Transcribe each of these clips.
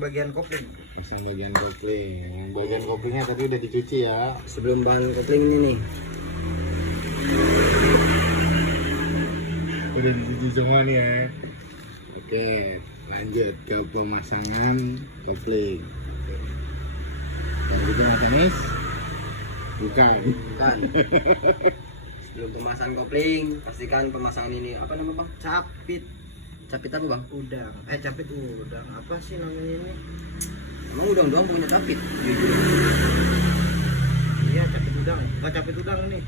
Bagian kopling. Pasang bagian kopling. Bagian koplingnya tadi udah dicuci ya. Sebelum bahan kopling ini nih. Udah dicuci semua nih ya. Oke, lanjut ke pemasangan kopling. Yang gitu Mas Anis? Bukan. Bukan. Sebelum pemasangan kopling, pastikan pemasangan ini apa nama bang? Capit. Capit apa bang? Udang. Capit udang. Apa sih namanya ini? Emang udang doang punya capit? Iya capit udang. Bukan capit udang nih.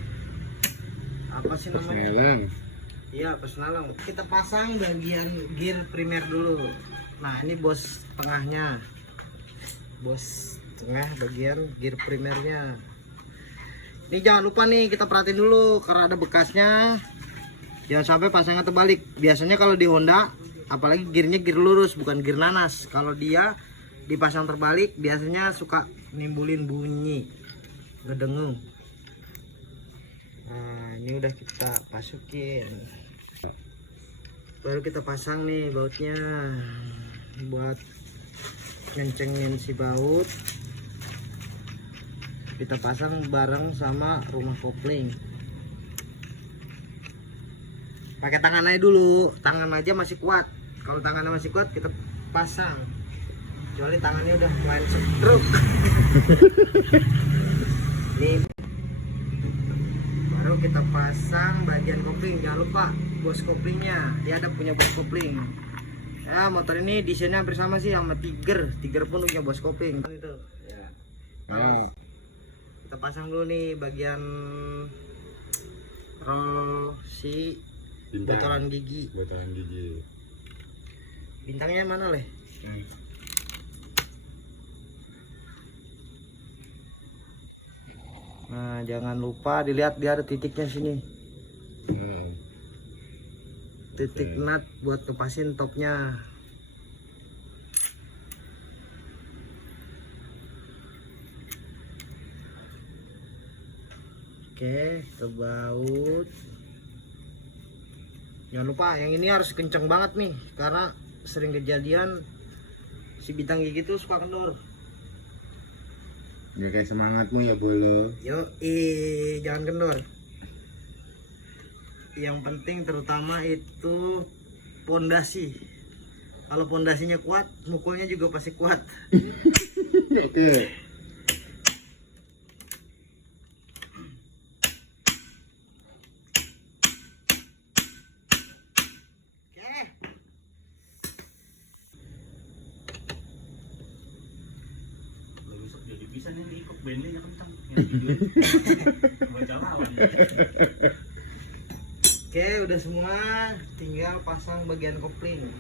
Apa sih namanya? Persnelang. Iya persnelang. Kita pasang bagian gear primer dulu. Nah ini bos tengahnya. Bos tengah bagian gear primernya. Ini jangan lupa nih kita perhatiin dulu karena ada bekasnya. Jangan sampai pasangnya terbalik. Biasanya kalau di Honda, apalagi gearnya gear lurus bukan gear nanas. Kalau dia dipasang terbalik, biasanya suka nimbulin bunyi ngedengung. Nah ini udah kita masukin. Baru kita pasang nih bautnya buat ngencengin si baut. Kita pasang bareng sama rumah kopling. Pakai tangan aja dulu, tangan aja masih kuat. Kalau tangannya masih kuat kita pasang. Kecuali tangannya udah main stroke. Nih. Baru kita pasang bagian kopling. Jangan lupa bos koplingnya. Dia ada punya bos kopling. Ya motor ini desainnya hampir sama sih sama Tiger. Tiger pun punya bos kopling. Itu. Ya. Ya. Kita pasang dulu nih bagian roll si botolan gigi. Botolan gigi. Bintangnya mana leh? Nah jangan lupa dilihat dia ada titiknya sini. Titik nut buat kepasin topnya. Oke, ke baut. Jangan lupa yang ini harus kenceng banget nih karena sering kejadian si bintang gigi itu suka kendor. Ya kayak semangatmu ya Bolo. Jangan kendor. Yang penting terutama itu pondasi. Kalau pondasinya kuat, mukulnya juga pasti kuat. Oke. Bisa nih ikut bandnya kencang. Baca lawan. Oke, udah semua, tinggal pasang bagian kopling.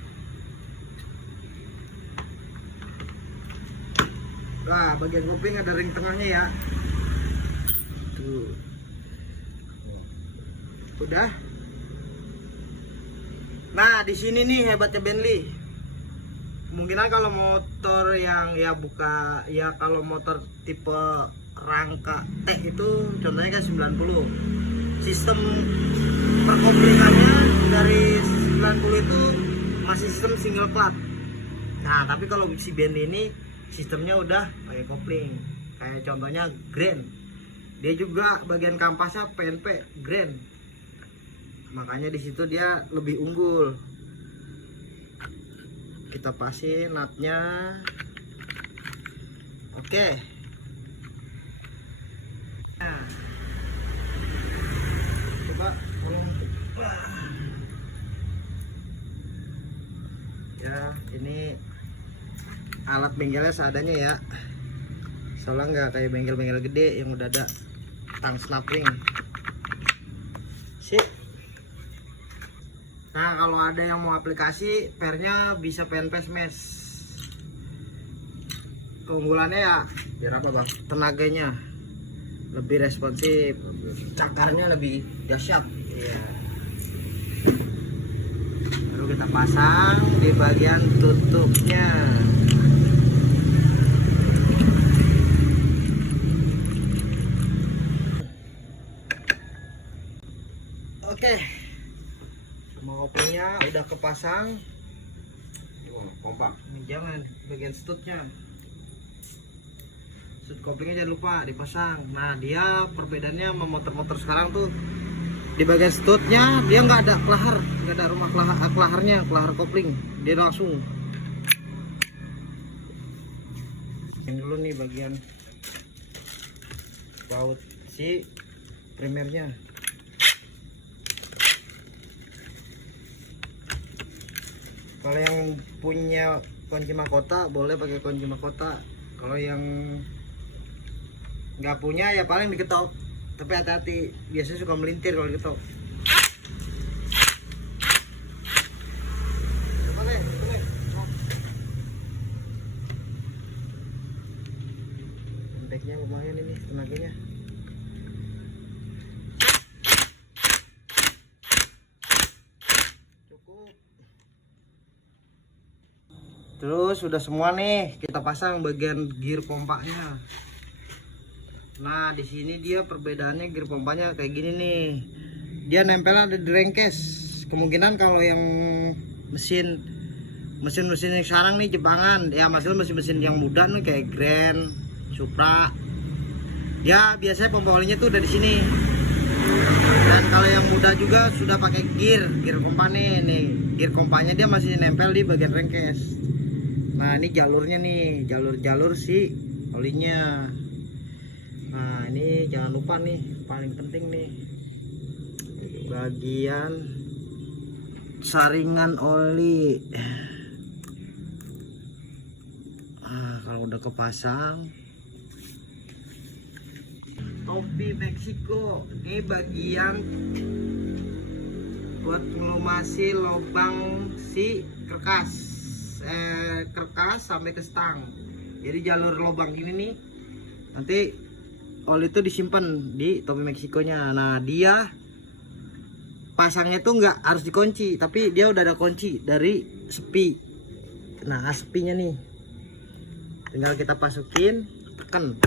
Nah, bagian kopling ada ring tengahnya ya. Tuh. Udah. Nah, di sini nih hebatnya Bentley. Kemungkinan kalau motor yang kalau motor tipe rangka T itu contohnya kan 90. Sistem perkoplingannya dari 90 itu masih sistem single clutch. Nah, tapi kalau si Bentley ini sistemnya udah pakai kopling. Kayak contohnya Grand. Dia juga bagian kampasnya PNP Grand. Makanya di situ dia lebih unggul. Kita pasin nutnya. Oke. Nah, coba tolong. Ya ini alat bengkelnya seadanya ya, soalnya nggak kayak bengkel-bengkel gede yang udah ada tang snap ring. Sip. Nah kalau ada yang mau aplikasi pernya bisa PNP smash. Keunggulannya ya Biar apa bang? tenaganya lebih responsif, cakarnya lebih dahsyat. Iya. Baru kita pasang di bagian tutupnya. Oke, mau koplingnya udah kepasang. kompak. Ini jangan bagian stutnya. Stut koplingnya jangan lupa dipasang. Nah dia perbedaannya sama motor-motor sekarang tuh, di bagian stutnya dia nggak ada kelahar, nggak ada rumah kelaharnya, kelahar kopling, dia langsung. Ini dulu nih bagian baut si primernya. Kalau yang punya kunci mahkota boleh pakai kunci mahkota. Kalau yang nggak punya ya paling diketok. Tapi hati-hati, biasanya suka melintir kalau diketok. Kontaknya lumayan ini tenaganya. Cukup. Terus sudah semua nih, kita pasang bagian gear pompanya. Nah, di sini dia perbedaannya gear pompanya kayak gini nih. Dia nempel ada di rengkes. Kemungkinan kalau yang mesin yang sekarang nih Jepangan, ya masalah mesin-mesin yang muda nih kayak Grand, Supra. Ya biasanya pompa olinya tuh dari sini. Dan kalau yang muda juga sudah pakai gear pompa nih. Gear pompanya dia masih nempel di bagian rengkes. Nah ini jalurnya nih, jalur si olinya. Nah ini jangan lupa nih, paling penting nih, bagian saringan oli. Nah kalau udah kepasang, topi Meksiko, ini bagian buat ngelumasi lubang si kerkas sampai ke stang. Jadi jalur lubang gini nih, nanti oli itu disimpan di topi Meksikonya. Nah dia pasangnya tuh nggak harus dikunci, tapi dia udah ada kunci dari sepi. Nah sepinya nih tinggal kita masukin, tekan.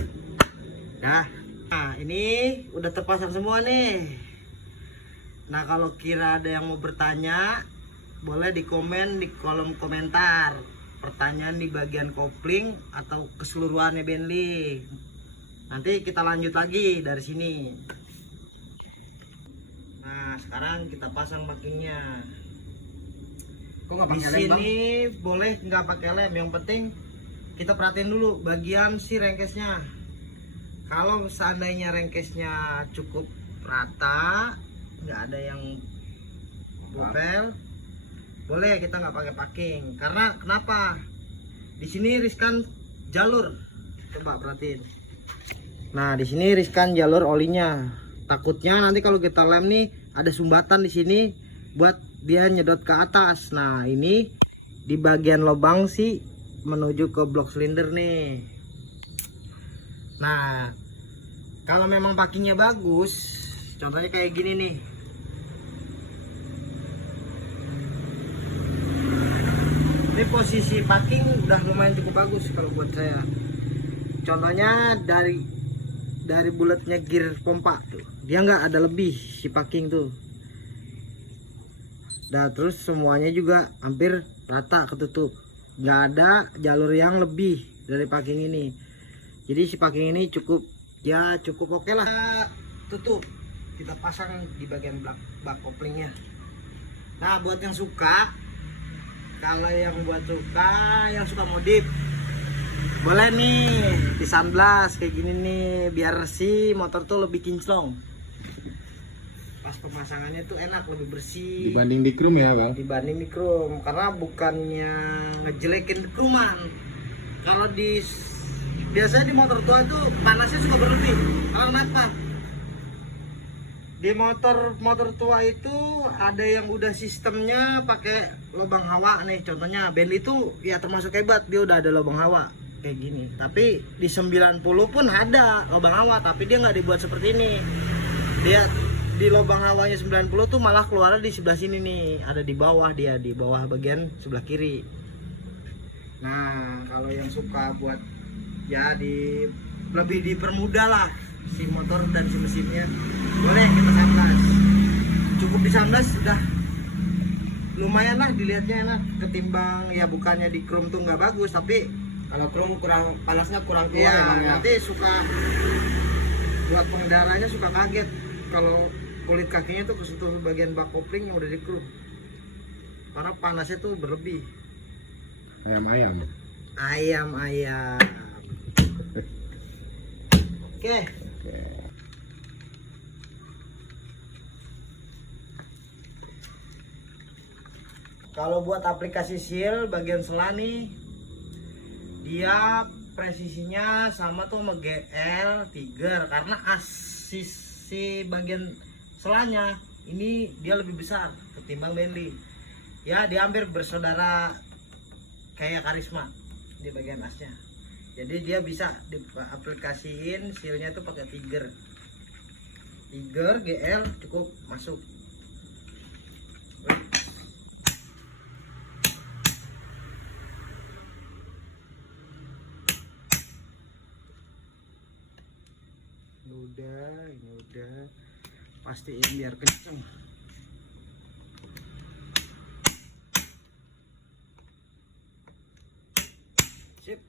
Nah ini udah terpasang semua nih. Nah kalau kira ada yang mau bertanya, boleh di komen di kolom komentar pertanyaan di bagian kopling atau keseluruhannya Bentley. Nanti kita lanjut lagi dari sini. Nah sekarang kita pasang backingnya. Kok nggak Di pakai lem, Bang? sini boleh nggak pakai lem, yang penting kita perhatiin dulu bagian si rengkesnya. Kalau seandainya rengkesnya cukup rata, nggak ada yang bobel, boleh kita nggak pakai packing. Karena kenapa? Di sini riskan jalur. Coba perhatiin. Nah di sini riskan jalur olinya. Takutnya nanti kalau kita lem nih ada sumbatan di sini buat dia nyedot ke atas. Nah ini di bagian lubang sih menuju ke blok silinder nih. Nah kalau memang packingnya bagus, contohnya kayak gini nih. Ini posisi packing udah lumayan cukup bagus kalau buat saya. Contohnya dari bulatnya gear pompa tuh, dia nggak ada lebih si packing tuh. Nah terus semuanya juga hampir rata ketutup, nggak ada jalur yang lebih dari packing ini. Jadi si packing ini cukup, ya cukup oke lah. Tutup, kita pasang di bagian bak koplingnya. Nah buat yang suka, kalau yang yang suka modif, boleh nih di sunblast kayak gini nih, biar si motor tuh lebih kinclong. Pas pemasangannya tuh enak, lebih bersih Dibanding di chrome ya, Bang? dibanding di chrome. Karena bukannya ngejelekin chromean, kalau biasanya di motor tua itu panasnya suka berlebih. Kenapa? Di motor tua itu ada yang udah sistemnya pakai lubang hawa nih. Contohnya Bentley itu ya termasuk hebat, dia udah ada lubang hawa kayak gini. Tapi di 90 pun ada lubang hawa, tapi dia nggak dibuat seperti ini. Dia di lubang hawanya 90 tuh malah keluar di sebelah sini nih, ada di bawah, dia di bawah bagian sebelah kiri. Nah kalau yang suka buat ya lebih dipermudah lah si motor dan si mesinnya, boleh kita sunblast. Cukup di sunblast udah lumayan lah dilihatnya enak ketimbang ya bukannya di chrome tuh nggak bagus tapi Kalau chrome kurang panasnya kurang keluar ya ya Bang ya. nanti suka buat pengendaranya suka kaget kalau kulit kakinya tuh kesentuh bagian bak kopling yang udah di chrome karena panasnya tuh berlebih. Ayam-ayam. Ayam. Oke. Oke. Kalau buat aplikasi seal bagian sela nih dia presisinya sama tuh sama GL Tiger karena sisi bagian selanya ini dia lebih besar ketimbang Bentley. Ya dia hampir bersaudara kayak Karisma di bagian asnya. Jadi dia bisa diaplikasiin sealnya tuh pakai Tiger GL cukup masuk. Ini udah pastiin biar kenceng. Sip.